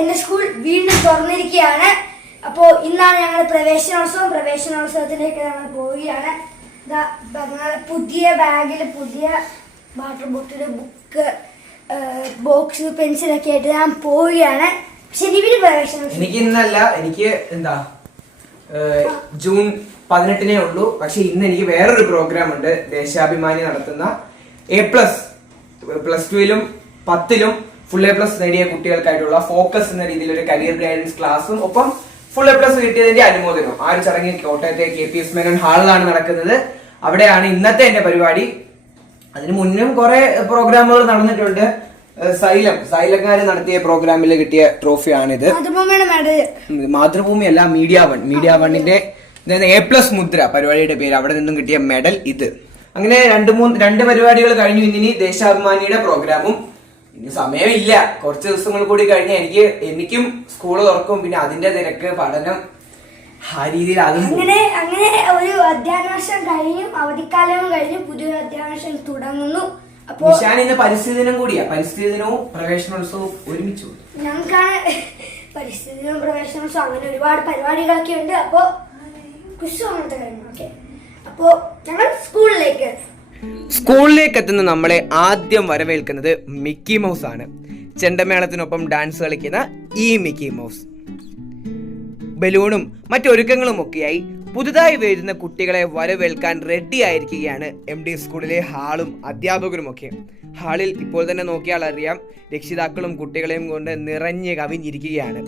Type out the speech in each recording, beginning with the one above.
എന്റെ സ്കൂൾ വീണ്ടും തുറന്നിരിക്കുകയാണ്. അപ്പോൾ ഇന്നാണ് ഞങ്ങൾ പ്രവേശനോത്സവം. പ്രവേശനോത്സവത്തിലേക്ക് ഞങ്ങൾ പോവുകയാണ്. പുതിയ ബാഗിൽ പുതിയ വാട്ടർ ബോട്ടിൽ ബുക്ക് ബോക്സ് പെൻസിലൊക്കെ ആയിട്ട് ഞാൻ പോവുകയാണ്. ശരിവിന് പ്രവേശനോത്സവം. എനിക്ക് ഇന്നല്ല എനിക്ക് എന്താ ജൂൺ പതിനെട്ടിനേ ഉള്ളൂ. പക്ഷെ ഇന്ന് എനിക്ക് വേറൊരു പ്രോഗ്രാം ഉണ്ട്. ദേശാഭിമാനി നടത്തുന്ന എ പ്ലസ് പ്ലസ് ടുവിലും പത്തിലും ഫുൾ എ പ്ലസ് നേടിയ കുട്ടികൾക്കായിട്ടുള്ള ഫോക്കസ് എന്ന രീതിയിൽ ഒരു കരിയർ ഗൈഡൻസ് ക്ലാസ്സും ഒപ്പം ഫുൾ എ പ്ലസ് കിട്ടിയതിന്റെ അനുമോദനവും. ആ ഒരു ചടങ്ങ് കോട്ടയത്തെ കെ പി എസ് മേനോൻ ഹാളിലാണ് നടക്കുന്നത്. അവിടെയാണ് ഇന്നത്തെ എന്റെ പരിപാടി. അതിന് മുന്നും കുറെ പ്രോഗ്രാമുകൾ നടന്നിട്ടുണ്ട്. സൈലം സൈലക്കാര് നടത്തിയ പ്രോഗ്രാമിൽ കിട്ടിയ ട്രോഫിയാണിത് മാതൃഭൂമി അല്ല മീഡിയ വൺ മീഡിയ വണ്ണിന്റെ എ പ്ലസ് മുദ്ര പരിപാടിയുടെ പേര്. അവിടെ നിന്നും കിട്ടിയ മെഡൽ ഇത്. അങ്ങനെ രണ്ട് മൂന്ന് രണ്ട് പരിപാടികൾ കഴിഞ്ഞു. ഇനി ദേശാഭിമാനിയുടെ പ്രോഗ്രാമും ഇനി സമയമില്ല. കുറച്ച് ദിവസങ്ങൾ കൂടി കഴിഞ്ഞാൽ എനിക്ക് എനിക്കും സ്കൂൾ തുറക്കും. പിന്നെ അതിന്റെ തിരക്ക് പഠനം ആ രീതിയിൽ അതും പോകും. അങ്ങനെ അങ്ങനെ ഒരു അധ്യയന വർഷം കഴിഞ്ഞു അവധിക്കാലവും കഴിഞ്ഞു പുതിയൊരു അധ്യയന വർഷം തുടങ്ങുന്നു. അപ്പോൾ നിഷാൻ ഇന്ന് പരിസ്ഥിതി ദിനം കൂടിയാ. പരിസ്ഥിതി ദിനവും പ്രവേശനോത്സവവും ഒരുമിച്ചു ഞങ്ങൾക്കാണ് പരിസ്ഥിതിയും പ്രവേശനോത്സവം. അങ്ങനെ ഒരുപാട് പരിപാടികളൊക്കെ ഉണ്ട് അപ്പോ കുശു അങ്ങനത്തെ കാര്യങ്ങളൊക്കെ. അപ്പോ ഞങ്ങൾ സ്കൂളിലേക്ക് സ്കൂളിലേക്ക് എത്തുന്ന നമ്മളെ ആദ്യം വരവേൽക്കുന്നത് മിക്കി മൗസ് ആണ്. ചെണ്ടമേളത്തിനൊപ്പം ഡാൻസ് കളിക്കുന്ന ഈ മിക്കി മൗസ്. ബലൂണും മറ്റൊരുക്കങ്ങളും ഒക്കെയായി പുതുതായി വരുന്ന കുട്ടികളെ വരവേൽക്കാൻ റെഡി ആയിരിക്കുകയാണ് എം ഡി സ്കൂളിലെ ഹാളും അധ്യാപകരും ഒക്കെ. ഹാളിൽ ഇപ്പോൾ തന്നെ നോക്കിയാൽ അറിയാം രക്ഷിതാക്കളും കുട്ടികളെയും കൊണ്ട് നിറഞ്ഞ് കവിഞ്ഞിരിക്കുകയാണ്.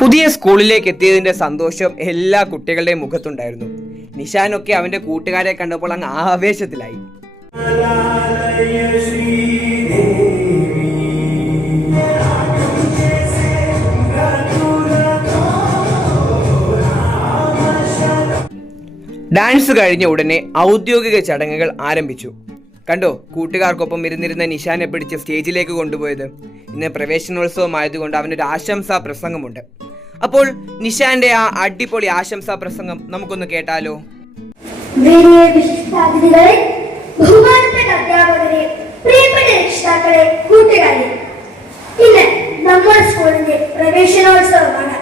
പുതിയ സ്കൂളിലേക്ക് എത്തിയതിന്റെ സന്തോഷം എല്ലാ കുട്ടികളുടെയും മുഖത്തുണ്ടായിരുന്നു. നിഷാനൊക്കെ അവന്റെ കൂട്ടുകാരെ കണ്ടപ്പോൾ അങ്ങ് ആവേശത്തിലായി. ഡാൻസ് കഴിഞ്ഞ ഉടനെ ഔദ്യോഗിക ചടങ്ങുകൾ ആരംഭിച്ചു. കണ്ടോ കൂട്ടുകാർക്കൊപ്പം ഇരുന്നിരുന്ന നിഷാനെ പിടിച്ച് സ്റ്റേജിലേക്ക് കൊണ്ടുപോയത്. ഇന്ന് പ്രവേശനോത്സവം ആയതുകൊണ്ട് അവനൊരു ആശംസാ പ്രസംഗമുണ്ട്. അപ്പോൾ നിഷാന്റെ ആ അടിപൊളി ആശംസാ പ്രസംഗം നമുക്കൊന്ന് കേട്ടാലോ? പ്രവേശനോത്സവമാണ്.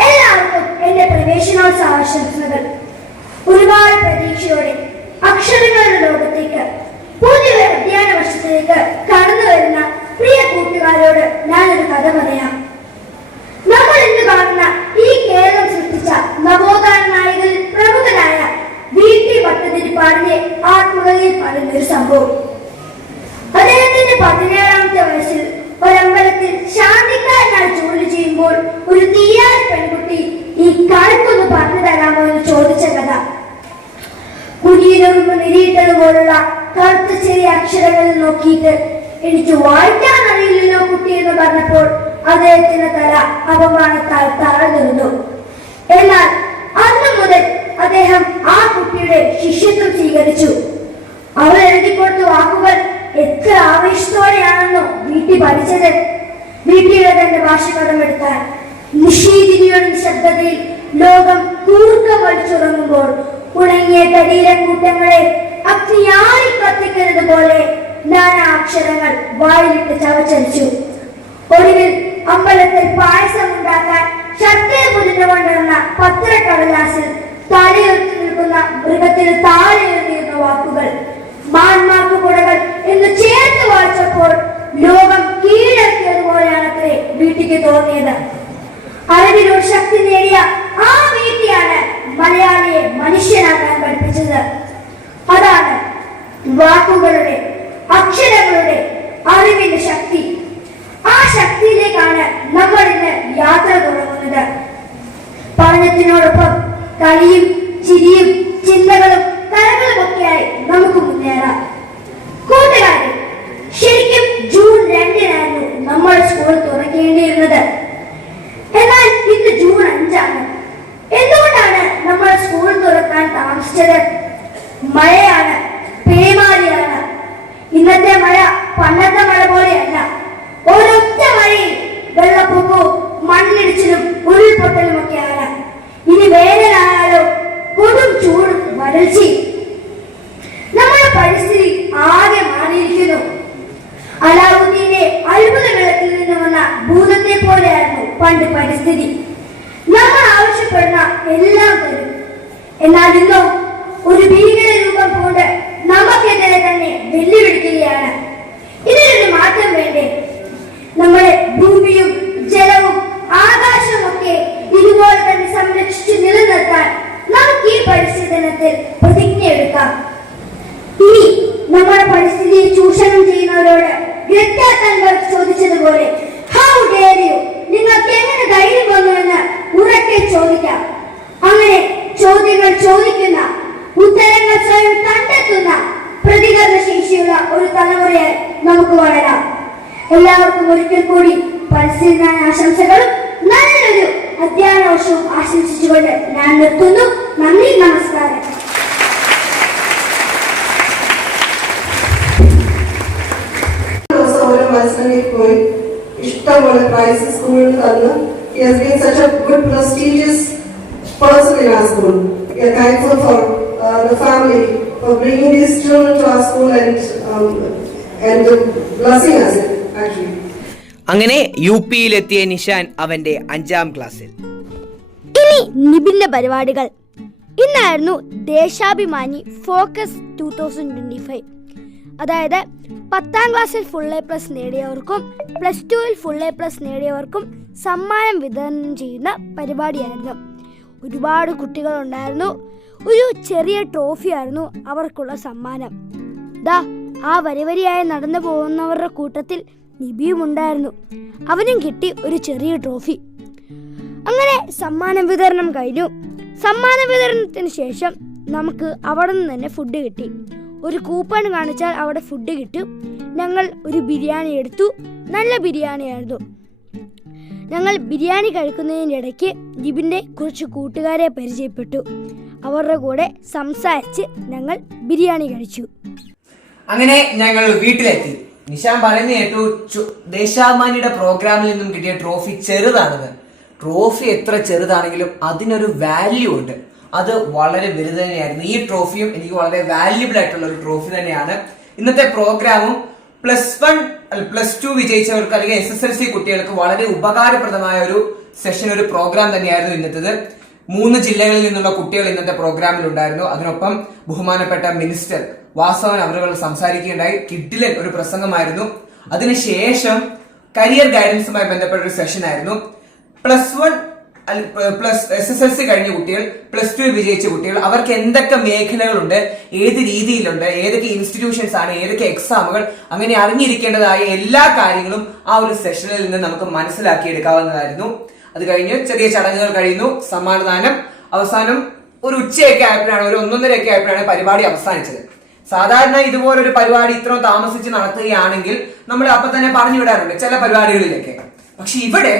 എല്ലാവർക്കും എന്റെ പ്രവേശനോത്സവ ആശംസകൾ. ഒരുപാട് പ്രതീക്ഷയോടെ കുടിയിലൊരുമ്പ് നിരീട്ടതുപോലുള്ള കറുത്ത ചെറിയ അക്ഷരങ്ങളിൽ നോക്കിയിട്ട് എനിക്ക് വായിക്കാൻ അറിയില്ലല്ലോ കുട്ടി എന്ന് പറഞ്ഞപ്പോൾ അദ്ദേഹത്തിന്റെ തല അപമാനത്താൽ താഴ്ന്നിരുന്നു എന്നാൽ അന്ന് മുതൽ അദ്ദേഹം ആ കുട്ടിയുടെ ശിഷ്യത്വം സ്വീകരിച്ചു. അവർ എഴുതിക്കൊടുത്ത വാക്കുകൾ എത്ര ആവേശത്തോടെയാണെന്നോ വീട്ടിൽ പഠിച്ചത്. വീട്ടിലെ തന്റെ ഭാഷകടമെടുത്താൽ നിഷേധിനിയുടെ നിശബ്ദതയിൽ ലോകം കൂർക്കം വലിച്ചുറങ്ങുമ്പോൾ ഉണങ്ങിയ കരിയിലെ കൂട്ടങ്ങളെ അഗ്നിയായി കത്തിക്കുന്നത് പോലെ നാനാ അക്ഷരങ്ങൾ വായിലിട്ട് ചവച്ചരിച്ചു. ഒടുവിൽ അമ്പലത്തിൽ പായസം ഉണ്ടാക്കാൻ ശക്തി പുതിഞ്ഞുകൊണ്ടിരുന്ന പത്രക്കടലാസിൽ തലയുയർത്തി നിൽക്കുന്ന മൃഗത്തിന് താഴെ എഴുതിയിരുന്ന വാക്കുകൾ. മാൻമാർക്ക് കുടകൾ എന്ന് ചേർത്ത് വായിച്ചപ്പോൾ ലോകം കീഴടക്കിയതുപോലെയാണ് അത്രേ വീട്ടിക്ക് തോന്നിയത്. അറിവിലൂടെ ശക്തി നേടിയ മലയാളിയെ മനുഷ്യനാക്കാൻ പഠിപ്പിച്ചത്. അതാണ് വാക്കുകളുടെ അക്ഷരങ്ങളുടെ അറിവിന്റെ ശക്തി. ആ ശക്തിയിലേക്കാണ് നമ്മൾ ഇന്ന് യാത്ര തുടങ്ങുന്നത്. പഠനത്തിനോടൊപ്പം കളിയും ചിരിയും മഴയാണ് പേമാരിയാണ്. ഇന്നത്തെ മഴ പണ്ടത്തെ മഴ പോലെയല്ല. ഒരൊറ്റ മഴയിൽ വെള്ളപ്പൊക്കവും മണ്ണിടിച്ചിലും ഉരുൾപൊട്ടലുമൊക്കെയാണ്. ഇനി വേനലായാലോ കൊടും ചൂടും വരൾച്ചയും. നമ്മുടെ പരിസ്ഥിതി ആകെ മാറിയിരിക്കുന്നു. അലാവുദ്ദീന്റെ അത്ഭുത വെള്ളത്തിൽ നിന്ന് വന്ന ഭൂതത്തെ പോലെയായിരുന്നു പണ്ട് പരിസ്ഥിതി. നമ്മൾ ആവശ്യപ്പെടുന്ന എല്ലാം വരും. എന്നാൽ ഇന്നോ ഒരു ഭീകര വെല്ലുവിളിക്കുകയാണ്. ഇതിനൊരു മാറ്റം വേണ്ടേ? നമ്മുടെ ഭൂമിയും ജലവും ആകാശവും ഒക്കെ ഇതുപോലെ തന്നെ സംരക്ഷിച്ചു നിലനിർത്താൻ നമുക്ക് ഈ പരിസ്ഥിതി ദിനത്തിൽ പ്രതിജ്ഞയെടുക്കാം ഇനി നമ്മുടെ പരിസ്ഥിതിയെ ചൂഷണം ചെയ്യുന്നവരോട് ഗ്രറ്റ ചോദിച്ചതുപോലെ ഹൗ ഡെയർ യു നിങ്ങൾക്ക് എങ്ങനെ ധൈര്യം വന്നു എന്ന് ഉറക്കെ ചോദിക്കാം. അങ്ങനെ ചോദ്യങ്ങൾ ചോദിക്കുന്ന ഉത്തരങ്ങൾ സ്വയം കണ്ടെത്തുന്ന ശേഷിയുള്ള ഒരു തലമുറയായി നമുക്ക് വളരാം. എല്ലാവർക്കും ഒരിക്കൽ കൂടി പരിസ്ഥിതി ആശംസകളും നല്ലൊരു അധ്യയന വർഷവും ആശംസിച്ചുകൊണ്ട് ഞാൻ നിർത്തുന്നു. നന്ദി നമസ്കാരം. പോയി ഇഷ്ടംപോലെ പ്രൈസ് സ്കൂളിൽ തന്ന്. He has been such a good prestigious person in for bringing these children to our school and um, and blessing us actually. അങ്ങനെ യു പിയിലെത്തിയ നിഷാൻ അവന്റെ അഞ്ചാം ക്ലാസ്സിൽ. ഇനി നിബിന്റെ പരിപാടികൾ. ഇന്നായിരുന്നു Deshabhimani focus two thousand twenty five അതായത് പത്താം ക്ലാസ്സിൽ ഫുൾ എ പ്ലസ് നേടിയവർക്കും പ്ലസ് ടുവിൽ ഫുൾ എ പ്ലസ് നേടിയവർക്കും സമ്മാനം വിതരണം ചെയ്യുന്ന പരിപാടിയായിരുന്നു. ഒരുപാട് കുട്ടികളുണ്ടായിരുന്നു. ഒരു ചെറിയ ട്രോഫിയായിരുന്നു അവർക്കുള്ള സമ്മാനം. ദാ ആ വരിവരിയായി നടന്നു പോകുന്നവരുടെ കൂട്ടത്തിൽ നിബിയും ഉണ്ടായിരുന്നു. അവനും കിട്ടി ഒരു ചെറിയ ട്രോഫി. അങ്ങനെ സമ്മാന വിതരണം കഴിഞ്ഞു. സമ്മാന വിതരണത്തിന് ശേഷം നമുക്ക് അവിടെ നിന്ന് തന്നെ ഫുഡ് കിട്ടി. ഒരു കൂപ്പൺ കാണിച്ചാൽ അവിടെ ഫുഡ് കിട്ടും. ഞങ്ങൾ ഒരു ബിരിയാണി എടുത്തു. നല്ല ബിരിയാണിയായിരുന്നു. ഞങ്ങൾ ബിരിയാണി കഴിക്കുന്നതിന്റെ ഇടയ്ക്ക് ജിബിന്റെ കുറച്ച് കൂട്ടുകാരെ പരിചയപ്പെട്ടു. അവരുടെ കൂടെ സംസാരിച്ച് ഞങ്ങൾ ബിരിയാണി കഴിച്ചു. അങ്ങനെ ഞങ്ങൾ വീട്ടിലെത്തി. നിഷാൻ പറയുന്ന കേട്ടു ദേശാഭിമാനിയുടെ പ്രോഗ്രാമിൽ നിന്നും കിട്ടിയ ട്രോഫി ചെറുതാണെന്ന് ട്രോഫി എത്ര ചെറുതാണെങ്കിലും അതിനൊരു വാല്യൂ ഉണ്ട്. അത് വളരെ വലുത് തന്നെയായിരുന്നു. ഈ ട്രോഫിയും എനിക്ക് വളരെ വാല്യുബിൾ ആയിട്ടുള്ള ഒരു ട്രോഫി തന്നെയാണ്. ഇന്നത്തെ പ്രോഗ്രാമും പ്ലസ് വൺ പ്ലസ് ടു വിജയിച്ചവർക്ക് അല്ലെങ്കിൽ എസ് എസ് എൽ സി കുട്ടികൾക്ക് വളരെ ഉപകാരപ്രദമായ ഒരു സെഷൻ ഒരു പ്രോഗ്രാം തന്നെയായിരുന്നു ഇന്നത്തേത്. മൂന്ന് ജില്ലകളിൽ നിന്നുള്ള കുട്ടികൾ ഇന്നത്തെ പ്രോഗ്രാമിൽ ഉണ്ടായിരുന്നു അതിനൊപ്പം ബഹുമാനപ്പെട്ട മിനിസ്റ്റർ വാസവൻ അവരുകൾ സംസാരിക്കുകയുണ്ടായി. കിഡിലൻ ഒരു പ്രസംഗമായിരുന്നു. അതിനുശേഷം കരിയർ ഗൈഡൻസുമായി ബന്ധപ്പെട്ട ഒരു സെഷൻ ആയിരുന്നു. Plus one plus S S L C കഴിഞ്ഞ കുട്ടികൾ പ്ലസ് ടു വിജയിച്ച കുട്ടികൾ അവർക്ക് എന്തൊക്കെ മേഖലകളുണ്ട് ഏത് രീതിയിലുണ്ട് ഏതൊക്കെ ഇൻസ്റ്റിറ്റ്യൂഷൻസ് ആണ് ഏതൊക്കെ എക്സാമുകൾ അങ്ങനെ അറിഞ്ഞിരിക്കേണ്ടതായ എല്ലാ കാര്യങ്ങളും ആ ഒരു സെഷനിൽ നിന്ന് നമുക്ക് മനസ്സിലാക്കിയെടുക്കാവുന്നതായിരുന്നു. അത് കഴിഞ്ഞ് ചെറിയ ചടങ്ങുകൾ കഴിയുന്നു. സമ്മാനദാനം. അവസാനം ഒരു ഉച്ചയൊക്കെ ആയപ്പോഴാണ് ഒരു ഒന്നൊന്നരയൊക്കെ ആയപ്പോഴാണ് പരിപാടി അവസാനിച്ചത്. സാധാരണ ഇതുപോലൊരു പരിപാടി ഇത്രയും താമസിച്ച് നടത്തുകയാണെങ്കിൽ നമ്മൾ അപ്പൊ തന്നെ പറഞ്ഞു വിടാറുണ്ട് ചില പരിപാടികളിലൊക്കെ. പക്ഷെ ഇവിടെ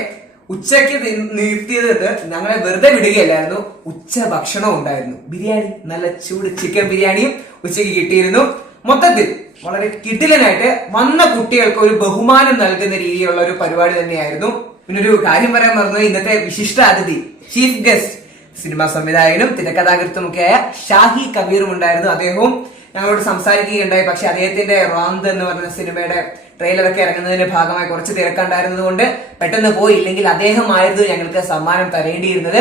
ഉച്ചയ്ക്ക് നിർത്തിയത് ഞങ്ങളെ വെറുതെ വിടുകയല്ലായിരുന്നു. ഉച്ച ഭക്ഷണം ഉണ്ടായിരുന്നു. ബിരിയാണി നല്ല ചൂട് ചിക്കൻ ബിരിയാണിയും ഉച്ചയ്ക്ക് കിട്ടിയിരുന്നു. മൊത്തത്തിൽ വളരെ കിടിലനായിട്ട് വന്ന കുട്ടികൾക്ക് ഒരു ബഹുമാനം നൽകുന്ന രീതിയിലുള്ള ഒരു പരിപാടി തന്നെയായിരുന്നു പിന്നെ ഒരു കാര്യം പറയാൻ മറന്നു ഇന്നത്തെ വിശിഷ്ട അതിഥി ചീഫ് ഗസ്റ്റ് സിനിമാ സംവിധായകനും തിരക്കഥാകൃത്തുമൊക്കെയായ ഷാഹി കബീറും ഉണ്ടായിരുന്നു. അദ്ദേഹവും ഞങ്ങളോട് സംസാരിക്കുകയുണ്ടായി. പക്ഷെ അദ്ദേഹത്തിന്റെ റാന്ത് എന്ന് പറഞ്ഞ സിനിമയുടെ ട്രെയിലറൊക്കെ ഇറങ്ങുന്നതിന്റെ ഭാഗമായി കുറച്ച് തിരക്കുണ്ടായിരുന്നത് കൊണ്ട് പെട്ടെന്ന് പോയി ഇല്ലെങ്കിൽ അദ്ദേഹമായിരുന്നു ഞങ്ങൾക്ക് സമ്മാനം തരേണ്ടിയിരുന്നത്.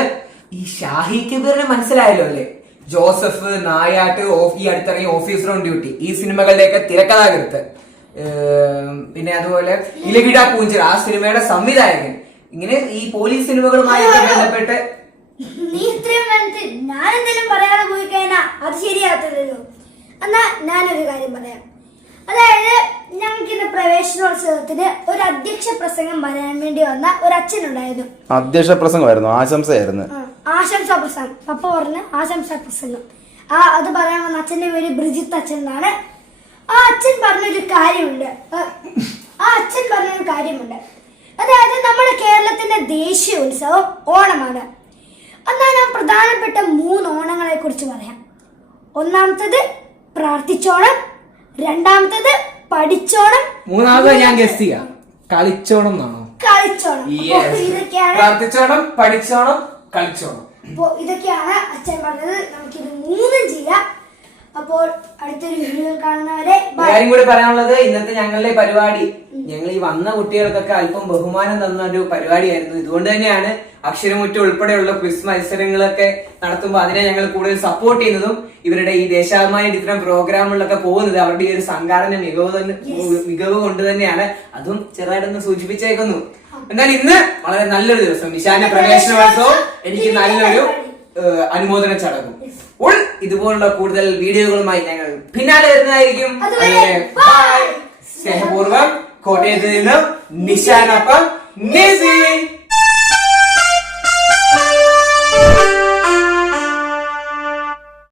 ഈ ഷാഹി കബീറിനെ മനസ്സിലായല്ലോ അല്ലേ? ജോസഫ് നായാട്ട് ഓഫ് ഈ അടുത്തിറങ്ങിയ ഓഫീസർ ഓൺ ഡ്യൂട്ടി ഈ സിനിമകളുടെയൊക്കെ തിരക്കഥാകൃത്ത്. പിന്നെ അതുപോലെ ഇലവിട പൂഞ്ചിറ ആ സിനിമയുടെ സംവിധായകൻ. ഇങ്ങനെ ഈ പോലീസ് സിനിമകളുമായി ബന്ധപ്പെട്ട് നീ ഇത്രയും ഞാൻ എന്തെങ്കിലും പറയാതെ പോയി കഴിഞ്ഞാൽ അത് ശരിയാകത്തില്ലല്ലോ. എന്നാ ഞാനൊരു കാര്യം പറയാം. അതായത് ഞങ്ങൾക്ക് ഇന്ന് പ്രവേശനോത്സവത്തിന് ഒരു അധ്യക്ഷ പ്രസംഗം പറയാൻ വേണ്ടി വന്ന ഒരു അച്ഛനുണ്ടായിരുന്നു. അധ്യക്ഷ പ്രസംഗമായിരുന്നു ആശംസയായിരുന്നു. ആശംസ പ്രസംഗം. പപ്പ പറഞ്ഞ ആശംസ പ്രസംഗം. ആ അത് പറയാൻ വന്ന അച്ഛന്റെ പേര് ബ്രിജിത്ത് അച്ഛൻ എന്നാണ്. ആ അച്ഛൻ പറഞ്ഞൊരു കാര്യമുണ്ട്. ആ, ആ അച്ഛൻ പറഞ്ഞൊരു കാര്യമുണ്ട്. അതായത് നമ്മുടെ കേരളത്തിന്റെ ദേശീയ ഉത്സവം ഓണമാണ്. എന്നാൽ ഞാൻ പ്രധാനപ്പെട്ട മൂന്ന് ഓണങ്ങളെ കുറിച്ച് പറയാം. ഒന്നാമത്തത് പ്രാർത്ഥിച്ചോണം രണ്ടാമത്തത് പഠിച്ചോണം മൂന്നാമത് ഞാൻ ഗസ് ചെയ്യാം. കളിച്ചോണം എന്നാണോ? കളിച്ചോണം. അപ്പൊ ഇതൊക്കെയാണ് പ്രാർത്ഥിച്ചോണം പഠിച്ചോണം കളിച്ചോണം. അപ്പോ ഇതൊക്കെയാണ് അച്ഛൻ പറഞ്ഞത്. നമുക്ക് നമുക്കിത് മൂന്നും ചെയ്യാം. അപ്പോൾ അടുത്തൊരു വീഡിയോ കാണുന്നവരെ കാര്യം കൂടി പറയാനുള്ളത് ഇന്നത്തെ ഞങ്ങളുടെ പരിപാടി. ഞങ്ങൾ ഈ വന്ന കുട്ടികൾക്കൊക്കെ അല്പം ബഹുമാനം തന്ന ഒരു പരിപാടിയായിരുന്നു. ഇതുകൊണ്ട് തന്നെയാണ് അക്ഷരമുറ്റ ഉൾപ്പെടെയുള്ള ക്വിസ് മത്സരങ്ങളൊക്കെ നടത്തുമ്പോൾ അതിനെ ഞങ്ങൾ കൂടുതൽ സപ്പോർട്ട് ചെയ്യുന്നതും ഇവരുടെ ഈ ദേശാഭിമാനി ഇത്തരം പ്രോഗ്രാമുകളിലൊക്കെ പോകുന്നത് അവരുടെ ഈ ഒരു സംഘാടന മികവ് തന്നെ മികവ് കൊണ്ട് തന്നെയാണ്. അതും ചെറുതായിട്ടൊന്ന് സൂചിപ്പിച്ചേക്കുന്നു. എന്നാൽ ഇന്ന് വളരെ നല്ലൊരു ദിവസം. നിശാന്റെ പ്രവേശനോത്സവം. എനിക്ക് നല്ലൊരു അനുമോദന ചടങ്ങും. അപ്പോൾ ഇതുപോലുള്ള കൂടുതൽ വീഡിയോകളുമായി ഞങ്ങൾ പിന്നാലെ വരുന്നതായിരിക്കും. സ്നേഹപൂർവം കോട്ടയത്ത് നിന്നും നിശാനപ്പം